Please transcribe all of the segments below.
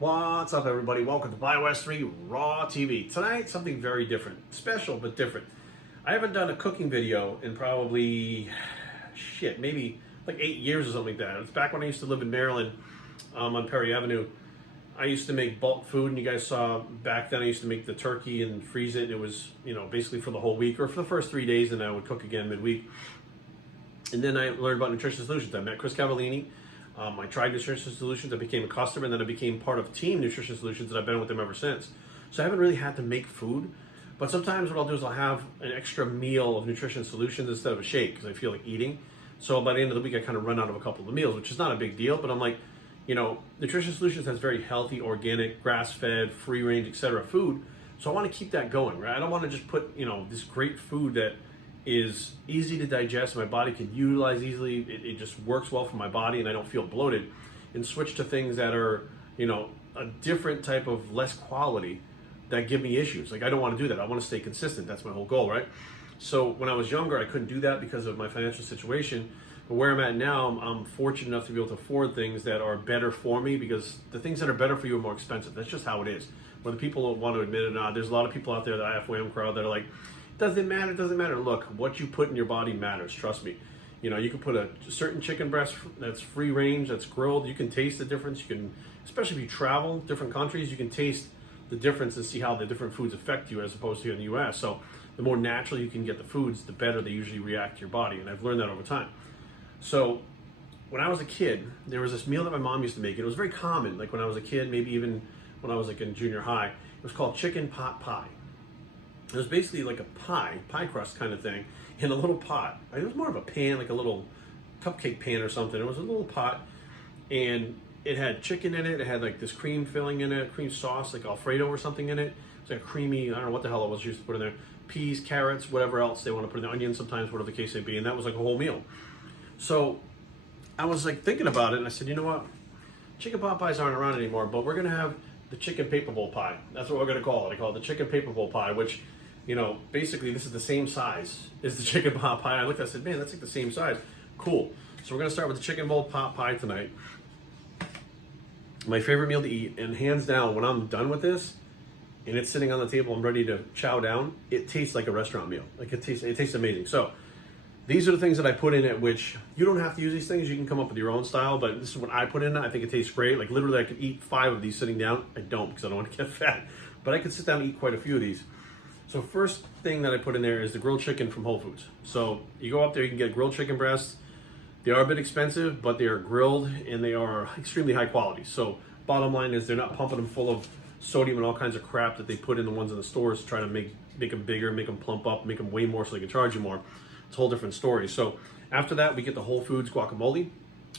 What's up, everybody? Welcome to BioS 3 Raw TV. Tonight, something very different. Special, but different. I haven't done a cooking video in probably, maybe like 8 years or something like that. It's back when I used to live in Maryland on Perry Avenue. I used to make bulk food, and you guys saw back then I used to make the turkey and freeze it. And it was, basically for the whole week or for the first 3 days, and I would cook again midweek. And then I learned about Nutrition Solutions. I met Chris Cavallini. I tried Nutrition Solutions. I became a customer, and then I became part of Team Nutrition Solutions, and I've been with them ever since. So I haven't really had to make food, but sometimes what I'll do is I'll have an extra meal of Nutrition Solutions instead of a shake because I feel like eating. So by the end of the week, I kind of run out of a couple of the meals, which is not a big deal, but I'm like, Nutrition Solutions has very healthy, organic, grass-fed, free-range, etc. food. So I want to keep that going, right? I don't want to just put, this great food that is easy to digest, my body can utilize easily, it just works well for my body and I don't feel bloated, and switch to things that are, a different type of less quality that give me issues. Like I don't want to do that. I want to stay consistent. That's my whole goal, right? So when I was younger, I couldn't do that because of my financial situation. But where I'm at now, I'm fortunate enough to be able to afford things that are better for me because the things that are better for you are more expensive. That's just how it is. Whether people don't want to admit it or not, there's a lot of people out there, the IFWM crowd, that are like, doesn't matter. Look, what you put in your body matters. Trust me. You can put a certain chicken breast that's free range, that's grilled. You can taste the difference. You can, especially if you travel different countries, you can taste the difference and see how the different foods affect you as opposed to here in the U.S. So the more natural you can get the foods, the better they usually react to your body. And I've learned that over time. So when I was a kid, there was this meal that my mom used to make. And it was very common, like when I was a kid, maybe even when I was like in junior high. It was called chicken pot pie. It was basically like a pie crust kind of thing, in a little pot. It was more of a pan, like a little cupcake pan or something. It was a little pot, and it had chicken in it. It had like this cream filling in it, cream sauce, like Alfredo or something in it. It was like a creamy, I don't know what the hell it was used to put in there. Peas, carrots, whatever else they want to put in there, onions sometimes, whatever the case may be. And that was like a whole meal. So I was like thinking about it, and I said, you know what? Chicken pot pies aren't around anymore, but we're going to have the chicken paper bowl pie. That's what we're going to call it. I call it the chicken paper bowl pie, which, basically this is the same size as the chicken pot pie. I looked, I said, man, that's like the same size. Cool. So we're going to start with the chicken bowl pot pie tonight. My favorite meal to eat, and hands down, when I'm done with this, and it's sitting on the table, I'm ready to chow down, it tastes like a restaurant meal. Like it tastes amazing. So these are the things that I put in it, which you don't have to use these things. You can come up with your own style, but this is what I put in it. I think it tastes great. Like literally I could eat 5 of these sitting down. I don't because I don't want to get fat, but I could sit down and eat quite a few of these. So first thing that I put in there is the grilled chicken from Whole Foods. So you go up there, you can get grilled chicken breasts. They are a bit expensive, but they are grilled and they are extremely high quality. So bottom line is they're not pumping them full of sodium and all kinds of crap that they put in the ones in the stores to try to make them bigger, make them plump up, make them weigh more so they can charge you more. It's a whole different story. So after that, we get the Whole Foods guacamole,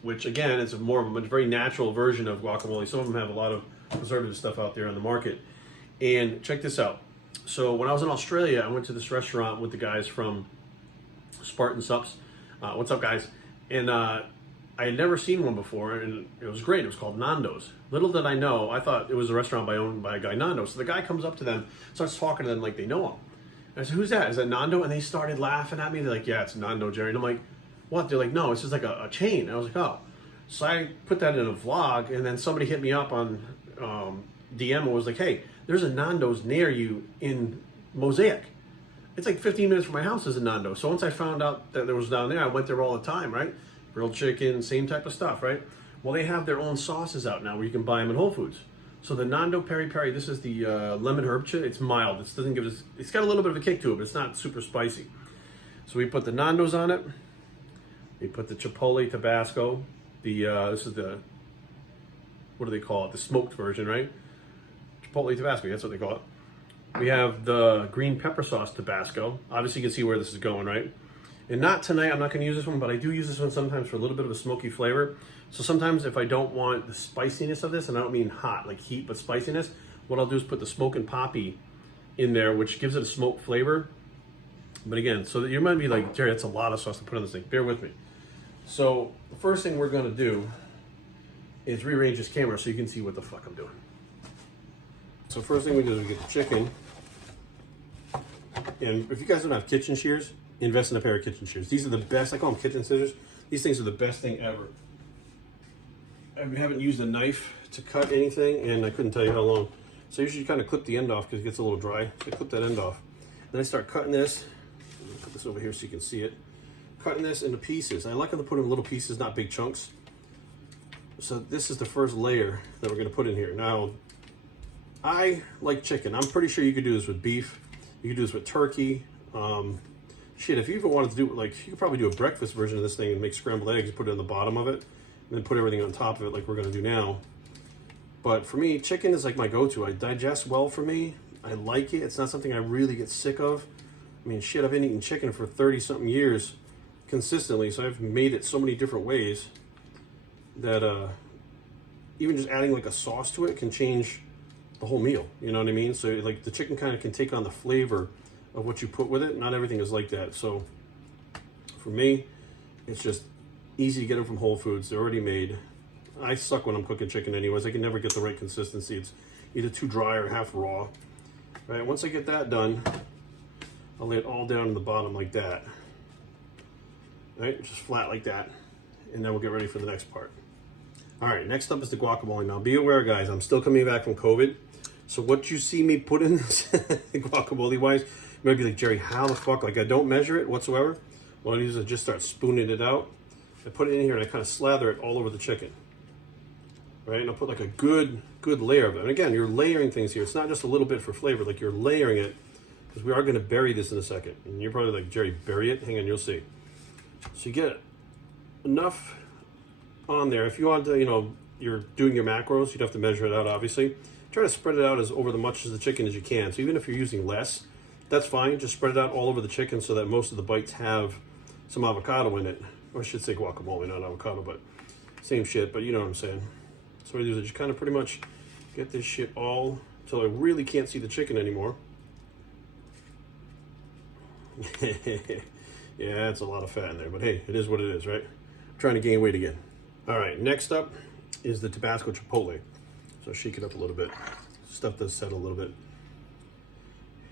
which again is more of a very natural version of guacamole. Some of them have a lot of preservative stuff out there on the market. And check this out. So when I was in Australia, I went to this restaurant with the guys from Spartan Sups. What's up, guys? And I had never seen one before, and it was great. It was called Nando's. Little did I know, I thought it was a restaurant owned by a guy, Nando. So the guy comes up to them, starts talking to them like they know him. And I said, who's that? Is that Nando? And they started laughing at me. They're like, yeah, it's Nando, Jerry. And I'm like, what? They're like, no, it's just like a chain. And I was like, oh. So I put that in a vlog, and then somebody hit me up on DM and was like, hey, there's a Nando's near you in Mosaic. It's like 15 minutes from my house is a Nando. So once I found out that there was down there, I went there all the time, right? Grilled chicken, same type of stuff, right? Well, they have their own sauces out now where you can buy them at Whole Foods. So the Nando Peri Peri, this is the lemon herb chili. It's mild. It doesn't give us. It's got a little bit of a kick to it, but it's not super spicy. So we put the Nando's on it. We put the Chipotle Tabasco. This is the, what do they call it? The smoked version, right? Chipotle Tabasco. That's what they call it. We have the green pepper sauce Tabasco. Obviously, you can see where this is going, right? And not tonight. I'm not going to use this one, but I do use this one sometimes for a little bit of a smoky flavor. So sometimes if I don't want the spiciness of this, and I don't mean hot, like heat, but spiciness, what I'll do is put the smoke and poppy in there, which gives it a smoked flavor. But again, so that you might be like, Jerry, that's a lot of sauce to put on this thing. Bear with me. So the first thing we're going to do is rearrange this camera so you can see what the fuck I'm doing. So first thing we do is we get the chicken. And if you guys don't have kitchen shears, invest in a pair of kitchen shears. These are the best. I call them kitchen scissors. These things are the best thing ever. I haven't used a knife to cut anything, and I couldn't tell you how long. So usually you kind of clip the end off because it gets a little dry. So I clip that end off. Then I start cutting this. Put this over here so you can see it. Cutting this into pieces. I like them to put in little pieces, not big chunks. So this is the first layer that we're going to put in here. Now, I like chicken. I'm pretty sure you could do this with beef. You could do this with turkey. Shit, if you even wanted to do it, like, you could probably do a breakfast version of this thing and make scrambled eggs, put it on the bottom of it, and then put everything on top of it like we're going to do now. But for me, chicken is like my go-to. It digests well for me. I like it. It's not something I really get sick of. I mean, shit, I've been eating chicken for 30-something years consistently, so I've made it so many different ways that even just adding like a sauce to it can change the whole meal. You know what I mean? So like the chicken kind of can take on the flavor of what you put with it. Not everything is like that. So for me, it's just easy to get them from Whole Foods. They're already made. I suck when I'm cooking chicken anyways. I can never get the right consistency. It's either too dry or half raw. Right, once I get that done, I'll lay it all down in the bottom like that. Right, just flat like that. And then we'll get ready for the next part. All right, next up is the guacamole. Now be aware, guys, I'm still coming back from COVID. So what you see me put in this guacamole-wise, you might be like, Jerry, how the fuck? Like, I don't measure it whatsoever. What I do is I just start spooning it out. I put it in here and I kind of slather it all over the chicken. Right, and I'll put like a good layer of it. And again, you're layering things here. It's not just a little bit for flavor, like you're layering it, because we are going to bury this in a second. And you're probably like, Jerry, bury it? Hang on, you'll see. So you get enough on there. If you want to, you know, you're doing your macros, you'd have to measure it out, obviously. Try to spread it out as over the much as the chicken as you can. So even if you're using less, that's fine. Just spread it out all over the chicken so that most of the bites have some avocado in it. Or I should say guacamole, not avocado, but same shit, but you know what I'm saying. So what I do is I just kind of pretty much get this shit all until I really can't see the chicken anymore. Yeah, it's a lot of fat in there, but hey, it is what it is, right? I'm trying to gain weight again. All right, next up is the Tabasco Chipotle. So shake it up a little bit. Stuff does settle a little bit.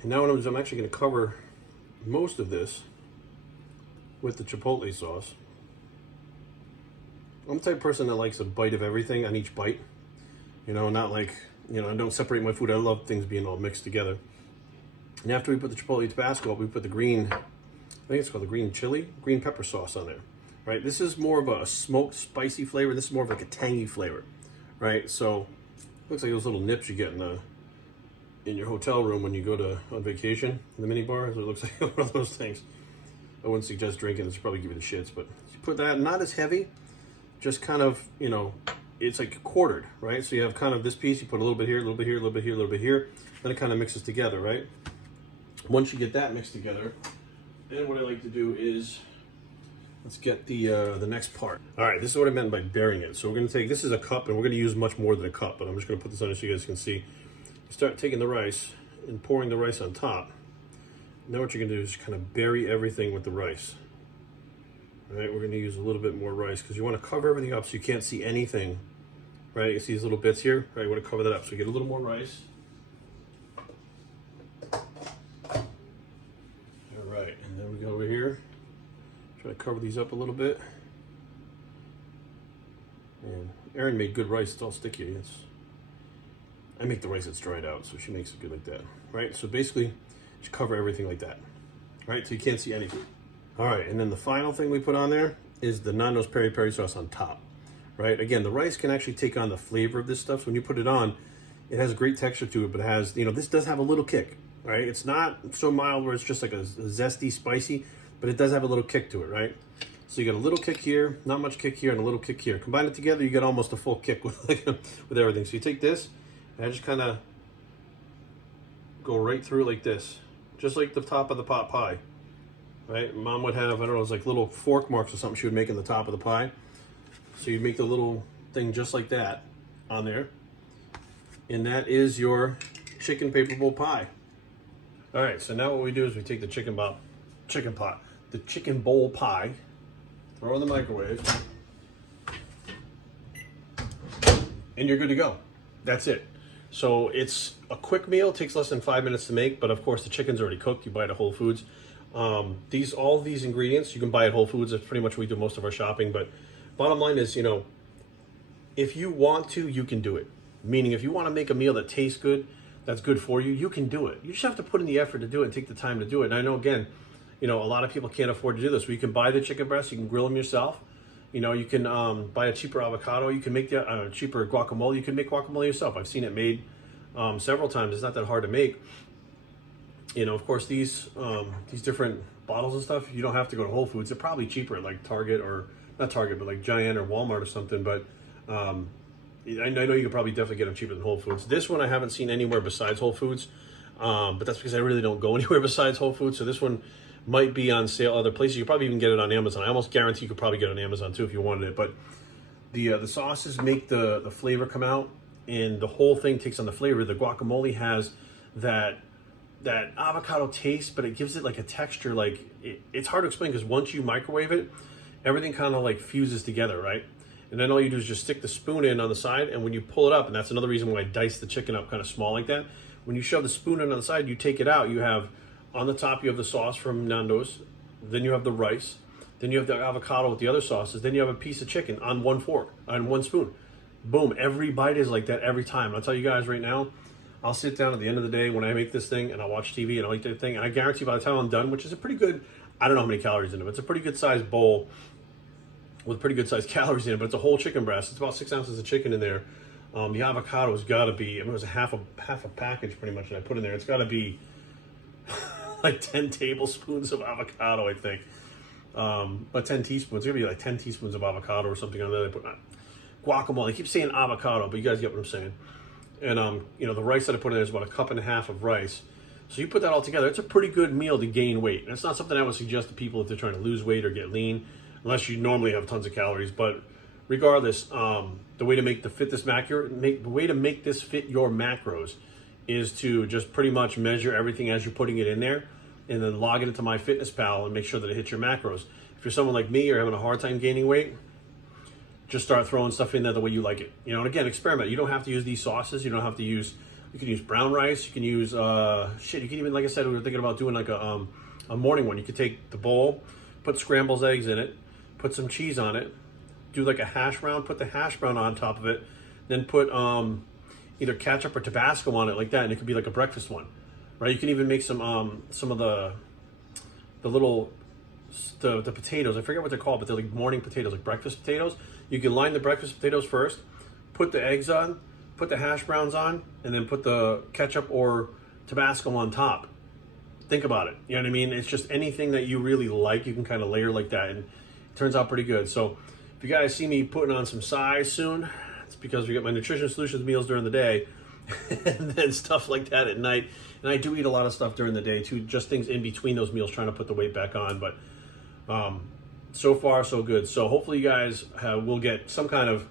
And now what I'm doing is I'm actually going to cover most of this with the Chipotle sauce. I'm the type of person that likes a bite of everything on each bite. You know, not like, you know, I don't separate my food. I love things being all mixed together. And after we put the Chipotle Tabasco up, we put the green, I think it's called the green pepper sauce on there. Right? This is more of a smoked, spicy flavor. This is more of like a tangy flavor. Right? So, looks like those little nips you get in your hotel room when you go on vacation in the mini bar. So it looks like one of those things. I wouldn't suggest drinking this, probably give you the shits, but you put that, not as heavy, just kind of, you know, it's like quartered, right? So you have kind of this piece, you put a little bit here, a little bit here, a little bit here, a little bit here, then it kind of mixes together, right? Once you get that mixed together, then what I like to do is, let's get the next part. All right, this is what I meant by burying it. So we're gonna take, this is a cup, and we're gonna use much more than a cup, but I'm just gonna put this on so you guys can see. Start taking the rice and pouring the rice on top. Now what you're gonna do is kind of bury everything with the rice. All right, we're gonna use a little bit more rice because you wanna cover everything up so you can't see anything. Right, you see these little bits here? Right, you wanna cover that up. So you get a little more rice. All right, and then we go over here. Try to cover these up a little bit. And Erin made good rice, it's all sticky. I make the rice that's dried out, so she makes it good like that. Right, so basically, just cover everything like that. Right, so you can't see anything. All right, and then the final thing we put on there is the Nando's Peri Peri sauce on top. Right, again, the rice can actually take on the flavor of this stuff. So when you put it on, it has a great texture to it, but it has, you know, this does have a little kick. Right, it's not so mild where it's just like a zesty, spicy, but it does have a little kick to it, right? So you got a little kick here, not much kick here, and a little kick here. Combine it together, you get almost a full kick with everything. So you take this, and I just kind of go right through like this, just like the top of the pot pie, right? Mom would have, I don't know, it was like little fork marks or something she would make in the top of the pie. So you'd make the little thing just like that on there. And that is your chicken paper bowl pie. All right, so now what we do is we take the chicken bowl pie, throw it in the microwave, and you're good to go. That's it. So it's a quick meal, it takes less than 5 minutes to make, but of course the chicken's already cooked, you buy it at Whole Foods. All these ingredients you can buy at Whole Foods. That's pretty much where we do most of our shopping, but bottom line is, you know, if you want to, you can do it. Meaning, if you want to make a meal that tastes good, that's good for you, you can do it. You just have to put in the effort to do it and take the time to do it. And I know, again, a lot of people can't afford to do this. You can buy the chicken breasts, you can grill them yourself. You can buy a cheaper avocado. You can make the cheaper guacamole. You can make guacamole yourself. I've seen it made several times. It's not that hard to make. Of course, these different bottles and stuff, you don't have to go to Whole Foods. They're probably cheaper, like Target, or not Target, but like Giant or Walmart or something. But I know you could probably definitely get them cheaper than Whole Foods. This one I haven't seen anywhere besides Whole Foods, but that's because I really don't go anywhere besides Whole Foods. So this one might be on sale other places. You could probably even get it on Amazon. I almost guarantee you could probably get it on Amazon too if you wanted it. But the sauces make the flavor come out, and the whole thing takes on the flavor. The guacamole has that avocado taste, but it gives it like a texture. Like it's hard to explain because once you microwave it, everything kind of like fuses together, right? And then all you do is just stick the spoon in on the side, and when you pull it up, and that's another reason why I dice the chicken up kind of small like that. When you shove the spoon in on the side, you take it out, you have on the top, you have the sauce from Nando's, then you have the rice, then you have the avocado with the other sauces, then you have a piece of chicken on one fork, on one spoon. Boom, every bite is like that every time. I'll tell you guys right now, I'll sit down at the end of the day when I make this thing and I'll watch TV and I'll eat that thing, and I guarantee by the time I'm done, which is a pretty good, I don't know how many calories in it, but it's a pretty good sized bowl with pretty good sized calories in it, but it's a whole chicken breast. It's about 6 ounces of chicken in there. The avocado's got to be, it was a half a package pretty much that I put in there. It's got to be like 10 tablespoons of avocado, I think. But 10 teaspoons. It's going to be like 10 teaspoons of avocado or something on there. I put guacamole. I keep saying avocado, but you guys get what I'm saying. And, the rice that I put in there is about 1.5 cups of rice. So you put that all together, it's a pretty good meal to gain weight. And it's not something I would suggest to people if they're trying to lose weight or get lean, unless you normally have tons of calories. But regardless, the way to make this fit your macros is to just pretty much measure everything as you're putting it in there, and then log it into MyFitnessPal and make sure that it hits your macros. If you're someone like me, you're having a hard time gaining weight, just start throwing stuff in there the way you like it. And again, experiment. You don't have to use these sauces. You can use brown rice. You can use, you can even, like I said, we were thinking about doing like a morning one. You could take the bowl, put scrambled eggs in it, put some cheese on it, do like a hash brown, put the hash brown on top of it, then put either ketchup or Tabasco on it like that, and it could be like a breakfast one, right? You can even make some of the little the potatoes. I forget what they're called, but they're like morning potatoes, like breakfast potatoes. You can line the breakfast potatoes first, put the eggs on, put the hash browns on, and then put the ketchup or Tabasco on top. Think about it. You know what I mean? It's just anything that you really like, you can kind of layer like that, and it turns out pretty good. So if you guys see me putting on some size soon, it's because we get my Nutrition Solutions meals during the day and then stuff like that at night. And I do eat a lot of stuff during the day too, just things in between those meals, trying to put the weight back on. But so far, so good. So hopefully you guys will get some kind of,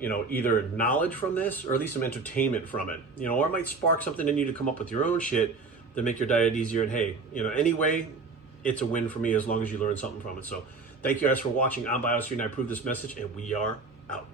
either knowledge from this or at least some entertainment from it, or it might spark something in you to come up with your own shit to make your diet easier. And hey, anyway, it's a win for me as long as you learn something from it. So thank you guys for watching. I'm Biosteer, and I approve this message, and we are out.